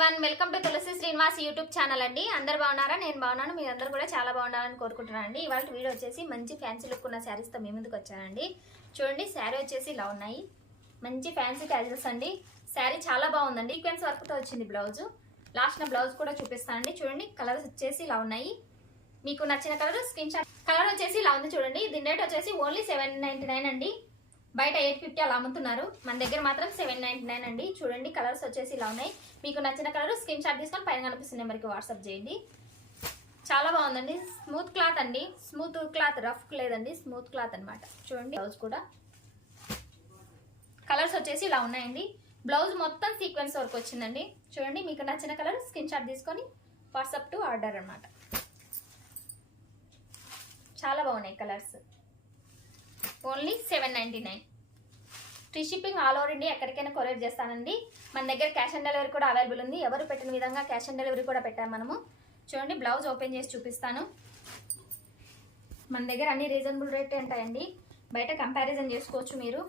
One welcome to Tulasi Srinivas YouTube channel అండి. అందరు బాగున్నారా? నేను బాగున్నాను. మీరు అందరూ కూడా చాలా బాగుండాలని కోరుకుంటున్నాను అండి ఇవాళ వీడియో వచ్చేసి మంచి ఫ్యాన్సీ లుక్ ఉన్న శారీస్తో మీ ముందుకు వచ్చానండి చూడండి శారీ వచ్చేసి ఇలా ఉన్నాయి. మంచి ఫ్యాన్సీ క్యాజువల్స్ అండి. శారీ చాలా బాగుందండి. ఈక్వెన్స్ వర్క్తో వచ్చింది బ్లౌజ్ లాస్ట్ నా బ్లౌజ్ కూడా చూపిస్తానండి. చూడండి కలర్స్ వచ్చేసి ఇలా ఉన్నాయి. మీకు నచ్చిన కలర్ స్క్రీన్ షాట్ కలర్ వచ్చేసి ఇలా ఉంది చూడండి. దీని రేట్ వచ్చేసి ఓన్లీ సెవెన్ నైన్టీ నైన్ అండి. బయట ఎయిట్ ఫిఫ్టీ అలా అమ్ముతున్నారు. మన దగ్గర మాత్రం సెవెన్ నైన్టీ నైన్ అండి. చూడండి కలర్స్ వచ్చేసి ఇలా ఉన్నాయి. మీకు నచ్చిన కలర్ స్క్రీన్ షాట్ తీసుకొని పైన కనిపిస్తున్న నెంబర్కి వాట్సాప్ చేయండి. చాలా బాగుందండి. స్మూత్ క్లాత్ అండి. స్మూత్ క్లాత్ రఫ్ లేదండి. స్మూత్ క్లాత్ అనమాట చూడండి బ్లౌజ్ కూడా. కలర్స్ వచ్చేసి ఇలా ఉన్నాయండి. బ్లౌజ్ మొత్తం సీక్వెన్స్ వరకు వచ్చిందండి. చూడండి మీకు నచ్చిన కలర్ స్క్రీన్ షాట్ తీసుకొని వాట్సాప్ టు ఆర్డర్ అనమాట చాలా బాగున్నాయి colours only seven ninety nine. Free shipping all over India ఎక్కడికైనా కొరియర్ చేస్తానండి. మన దగ్గర క్యాష్ ఆన్ డెలివరీ కూడా అవైలబుల్ ఉంది. ఎవరు పెట్టిన విధంగా క్యాష్ ఆన్ డెలివరీ కూడా పెట్టాము మనము. చూడండి బ్లౌజ్ ఓపెన్ చేసి చూపిస్తాను. మన దగ్గర అన్ని రీజనబుల్ రేటే ఉంటాయండి. బయట కంపారిజన్ చేసుకోవచ్చు మీరు.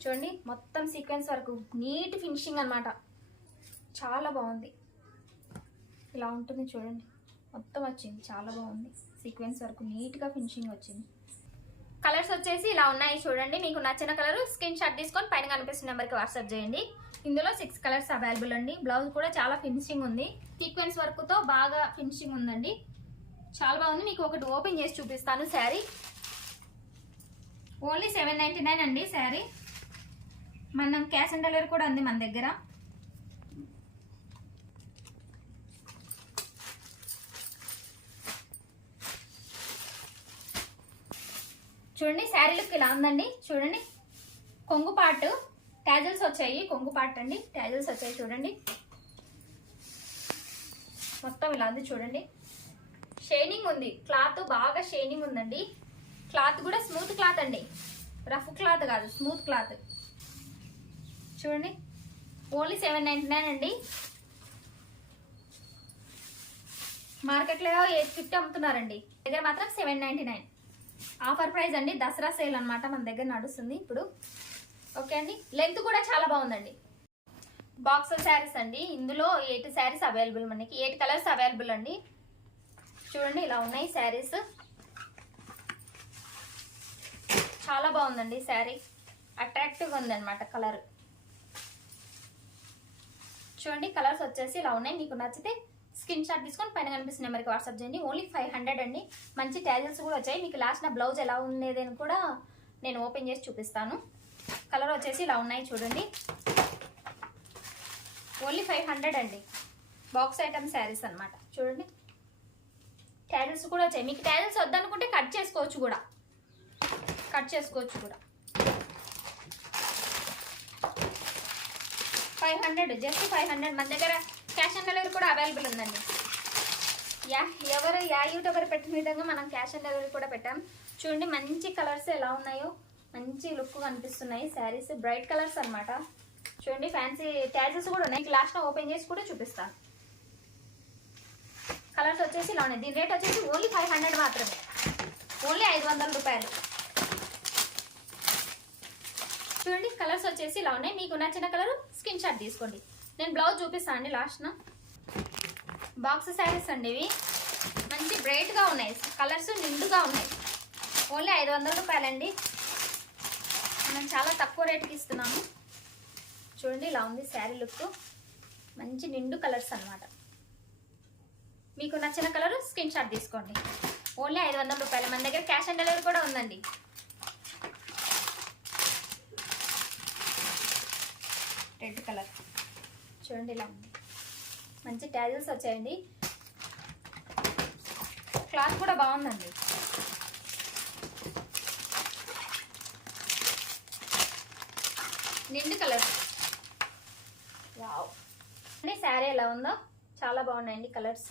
చూడండి మొత్తం సీక్వెన్స్ వరకు నీట్ ఫినిషింగ్ అన్నమాట. చాలా బాగుంది. ఇలా ఉంటుంది చూడండి. మొత్తం వచ్చింది. చాలా బాగుంది. సీక్వెన్స్ వరకు నీట్గా ఫినిషింగ్ వచ్చింది. కలర్స్ వచ్చేసి ఇలా ఉన్నాయి చూడండి. మీకు నచ్చిన కలర్ స్క్రీన్ షాట్ తీసుకొని పైన కనిపిస్తున్న నెంబర్కి వాట్సాప్ చేయండి. ఇందులో సిక్స్ కలర్స్ అవైలబుల్ అండి. బ్లౌజ్ కూడా చాలా ఫినిషింగ్ ఉంది. సీక్వెన్స్ వర్క్తో బాగా ఫినిషింగ్ ఉందండి. చాలా బాగుంది. మీకు ఒకటి ఓపెన్ చేసి చూపిస్తాను sari. Only seven ninety nine అండి శారీ. మనం క్యాష్ ఆన్ డెలివరీ కూడా ఉంది మన దగ్గర. చూడండి శారీ లుక్ ఇలా ఉందండి. చూడండి కొంగు పార్ట్ ట్యాజల్స్ వచ్చాయి. కొంగు పార్ట్ అండి ట్యాజల్స్ వచ్చాయి చూడండి. మొత్తం ఇలా ఉంది చూడండి. షైనింగ్ ఉంది. క్లాత్ బాగా షైనింగ్ ఉందండి. క్లాత్ కూడా స్మూత్ క్లాత్ అండి. రఫ్ క్లాత్ కాదు స్మూత్ క్లాత్. చూడండి ఓన్లీ సెవెన్ నైంటీ నైన్ అండి. మార్కెట్లో ఎయిట్ ఫిఫ్టీ అమ్ముతున్నారండి. దగ్గర మాత్రం seven ninety nine. Offer price అండి దసరా సేల్ అనమాట మన దగ్గర నడుస్తుంది ఇప్పుడు. ఓకే అండి లెంత్ కూడా చాలా బాగుందండి. బాక్స్ శారీస్ అండి ఇందులో ఎయిట్ శారీస్ అవైలబుల్ మనకి ఎయిట్ కలర్స్ అవైలబుల్ అండి. చూడండి ఇలా ఉన్నాయి శారీస్. చాలా బాగుందండి శారీ అట్రాక్టివ్గా ఉందన్నమాట కలర్. చూడండి కలర్స్ వచ్చేసి ఇలా ఉన్నాయి మీకు నచ్చితే స్క్రీన్ షాట్ తీసుకొని పైన కనిపిస్తున్న నెంబర్కి వాట్సాప్ చేయండి. ఓన్లీ ఫైవ్ హండ్రెడ్ అండి. మంచి ట్యాజల్స్ కూడా వచ్చాయి. మీకు లాస్ట్ నా బ్లౌజ్ ఎలా ఉండేది అని కూడా నేను ఓపెన్ చేసి చూపిస్తాను. కలర్ వచ్చేసి ఇలా ఉన్నాయి చూడండి. ఓన్లీ ఫైవ్ హండ్రెడ్ అండి. బాక్స్ ఐటమ్ శారీస్ అనమాట చూడండి. ట్యాజల్స్ కూడా వచ్చాయి. మీకు ట్యాజల్స్ వద్దనుకుంటే కట్ చేసుకోవచ్చు కూడా. కట్ చేసుకోవచ్చు కూడా. Five hundred just five hundred మన దగ్గర క్యాష్ ఆన్ డెలివరీ కూడా అవైలబుల్ ఉందండి. యా ఎవరు యా యూట్యూబర్ పెట్టిన విధంగా మనం క్యాష్ ఆన్ డెలివరీ కూడా పెట్టాం. చూడండి మంచి కలర్స్ ఎలా ఉన్నాయో మంచి లుక్ కనిపిస్తున్నాయి. శారీస్ బ్రైట్ కలర్స్ అన్నమాట. చూడండి ఫ్యాన్సీ ట్యాజెస్ కూడా ఉన్నాయి. లాస్ట్ ఓపెన్ చేసి కూడా చూపిస్తాను కలర్స్ వచ్చేసి ఇలా ఉన్నాయి. దీని రేట్ వచ్చేసి ఓన్లీ ఫైవ్ హండ్రెడ్ మాత్రమే. ఓన్లీ ఐదు వందల రూపాయలు. చూడండి కలర్స్ వచ్చేసి ఇలా ఉన్నాయి. మీకు నచ్చిన కలర్ స్క్రీన్ షాట్ తీసుకోండి. నేను బ్లౌజ్ చూపిస్తాను అండి లాస్ట్న బాక్స్ శారీస్ అండి ఇవి. మంచి బ్రైట్గా ఉన్నాయి. కలర్స్ నిండుగా ఉన్నాయి. ఓన్లీ ఐదు వందల రూపాయలండి. మనం చాలా తక్కువ రేట్కి ఇస్తున్నాము. చూడండి ఇలా ఉంది శారీ లుక్. మంచి నిండు కలర్స్ అన్నమాట. మీకు నచ్చిన కలర్ స్క్రీన్ షాట్ తీసుకోండి. ఓన్లీ ఐదు వందల రూపాయలు. మన దగ్గర క్యాష్ ఆన్ డెలివరీ కూడా ఉందండి. రెడ్ కలర్ చూడండి ఇలా ఉంది మంచి ట్యాజల్స్ వచ్చాయండి. క్లాత్ కూడా బాగుందండి. నిండు కలర్. వావ్. అండి శారీ ఎలా ఉందో చాలా బాగున్నాయండి కలర్స్.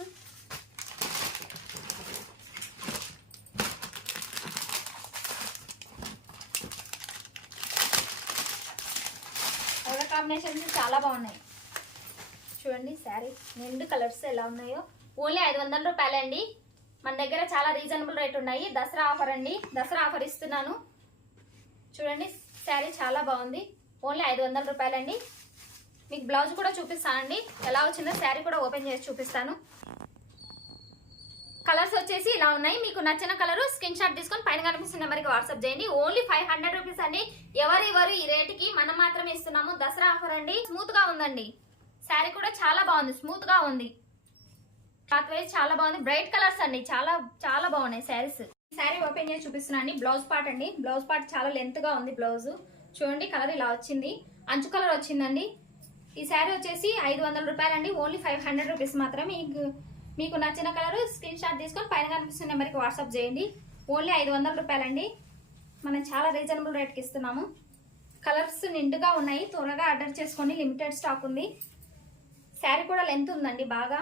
కలర్ కాంబినేషన్స్ చాలా బాగున్నాయి. చూడండి శారీ నిండు కలర్స్ ఎలా ఉన్నాయో. ఓన్లీ ఐదు వందల రూపాయలండి మన దగ్గర చాలా రీజనబుల్ రేట్ ఉన్నాయి. దసరా ఆఫర్ అండి. దసరా ఆఫర్ ఇస్తున్నాను. చూడండి శారీ చాలా బాగుంది. ఓన్లీ ఐదు వందల రూపాయలండి మీకు బ్లౌజ్ కూడా చూపిస్తానండి ఎలా వచ్చిందో శారీ కూడా ఓపెన్ చేసి చూపిస్తాను. కలర్స్ వచ్చేసి ఇలా ఉన్నాయి. మీకు నచ్చిన కలర్ స్క్రీన్ షాట్ తీసుకొని పైన కనిపిస్తున్న నెంబర్కి వాట్సాప్ చేయండి. ఓన్లీ ఫైవ్ హండ్రెడ్ రూపీస్ అండి. ఎవరెవరు ఎవరు ఈ రేటుకి మనం మాత్రమే ఇస్తున్నాము. దసరా ఆఫర్ అండి. స్మూత్గా ఉందండి. శారీ కూడా చాలా బాగుంది స్మూత్గా ఉంది. క్లాత్ వైజ్ చాలా బాగుంది బ్రైట్ కలర్స్ అండి చాలా చాలా బాగున్నాయి శారీస్. శారీ ఓపెన్ చేసి చూపిస్తున్నాను అండి బ్లౌజ్ పార్ట్ అండి. బ్లౌజ్ పార్ట్ చాలా లెంత్గా ఉంది బ్లౌజ్ చూడండి కలర్ ఇలా వచ్చింది అంచు కలర్ వచ్చిందండి. ఈ శారీ వచ్చేసి ఐదు వందల రూపాయలండి ఓన్లీ ఫైవ్ హండ్రెడ్ రూపీస్ మాత్రమే. మీకు మీకు నచ్చిన కలర్ స్క్రీన్ షాట్ తీసుకొని పైన కనిపిస్తున్న నెంబర్కి వాట్సాప్ చేయండి. ఓన్లీ ఐదు వందల రూపాయలండి. మనం చాలా రీజనబుల్ రేట్కి ఇస్తున్నాము. కలర్స్ నిండుగా ఉన్నాయి త్వరగా ఆర్డర్ చేసుకోండి లిమిటెడ్ స్టాక్ ఉంది. శారీ కూడా లెంత్ ఉందండి బాగా.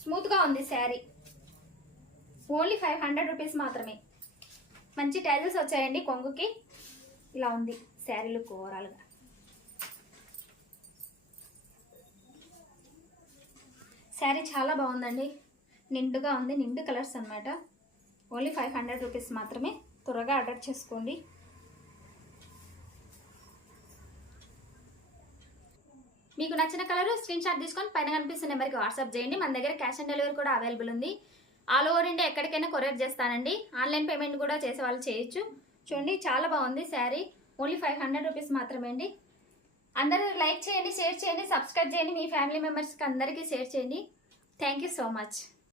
స్మూత్గా ఉంది sari. Only five hundred rupees మాత్రమే. మంచి టైజల్స్ వచ్చాయండి కొంగుకి. ఇలా ఉంది శారీ లుక్ ఓవరాల్గా శారీ చాలా బాగుందండి. నిండుగా ఉంది నిండు కలర్స్ అనమాట ఓన్లీ ఫైవ్ హండ్రెడ్ రూపీస్ మాత్రమే. త్వరగా ఆర్డర్ చేసుకోండి. మీకు నచ్చిన కలర్ స్క్రీన్ షాట్ తీసుకొని పైన కనిపిస్తున్న నెంబర్కి వాట్సాప్ చేయండి. మన దగ్గర క్యాష్ ఆన్ డెలివరీ కూడా అవైలబుల్ ఉంది. ఆల్ ఓవర్ ఇండియా ఎక్కడికైనా కొరియర్ చేస్తానండి. ఆన్లైన్ పేమెంట్ కూడా చేసే వాళ్ళు చేయొచ్చు. చూడండి చాలా బాగుంది sari. Only five hundred rupees మాత్రమే అండి. అందరూ లైక్ చేయండి షేర్ చేయండి సబ్స్క్రైబ్ చేయండి. మీ ఫ్యామిలీ మెంబర్స్కి అందరికీ షేర్ చేయండి. Thank you so much.